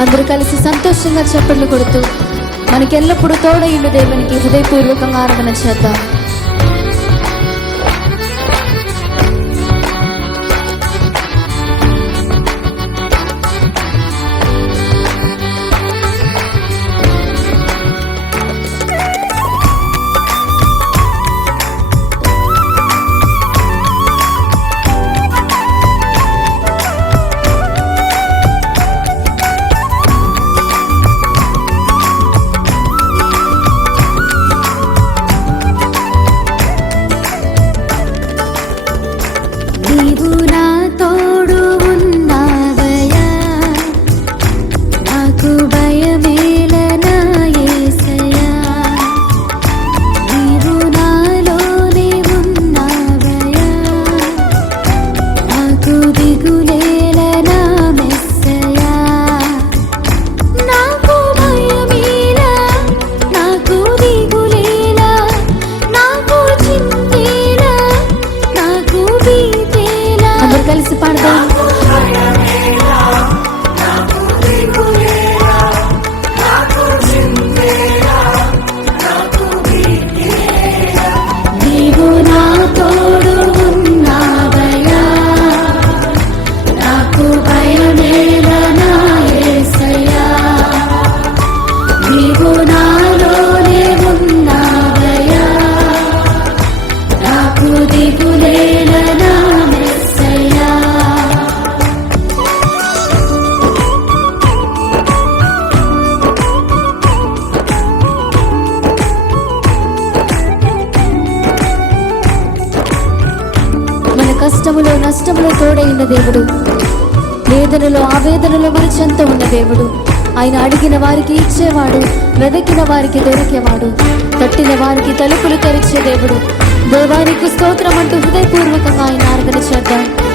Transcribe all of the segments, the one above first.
అందరూ కలిసి సంతోషంగా చప్పట్లు కొడుతూ మనకెల్లప్పుడూ తోడయుండు దేవునికి హృదయపూర్వకంగా ఆరాధన చేద్దాం. కలిసి పాడదాం. కష్టములో నష్టములో తోడైన దేవుడు. వేదనలో ఆవేదనలో మన చెంత ఉన్న దేవుడు. ఆయన అడిగిన వారికి ఇచ్చేవాడు వెదకిన వారికి దొరికేవాడు తట్టిన వారికి తలుపులు తెరిచే దేవుడు. దేవానికి స్తోత్రం అంటూ హృదయపూర్వకంగా ఆయన ఆరాధన చేద్దాం.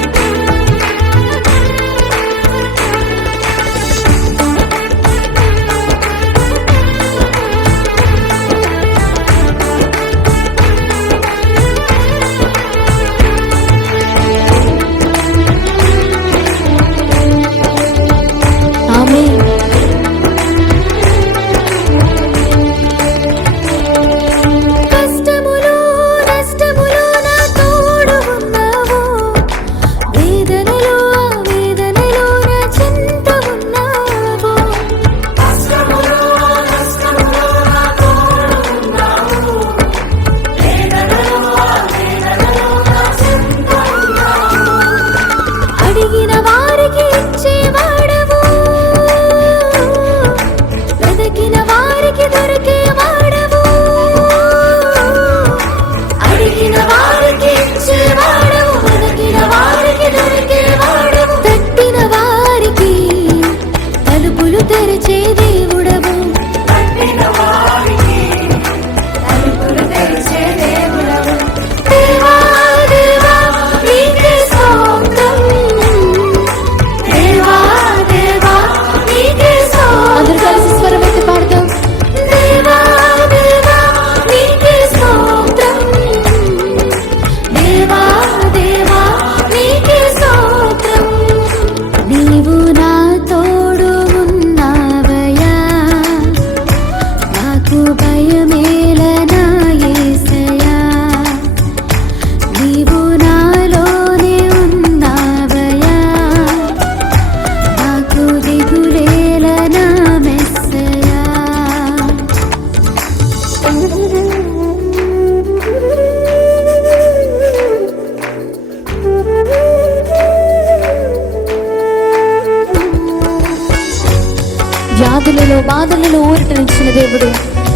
వ్యాధులలో బాధలలో ఊరటనిచ్చిన దేవుడు.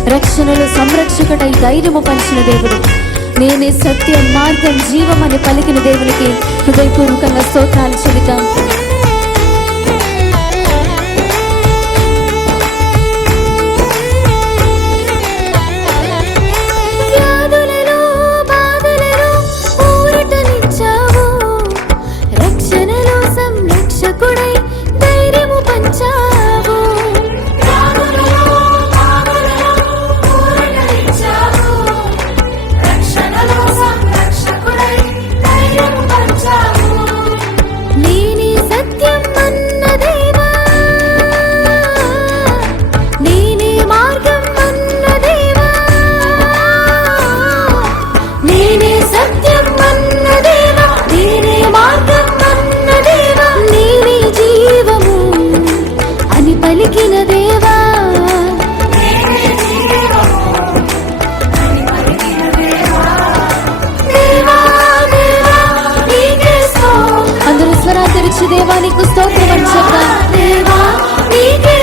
రక్షణలో సంరక్షకుడై ధైర్యము పంచిన దేవుడు. నేనే సత్యం మార్గం జీవం అని పలికిన దేవునికి హృదయపూర్వకంగా స్తోత్రాలు చెబుతాం. Devam, devam, devam, devam.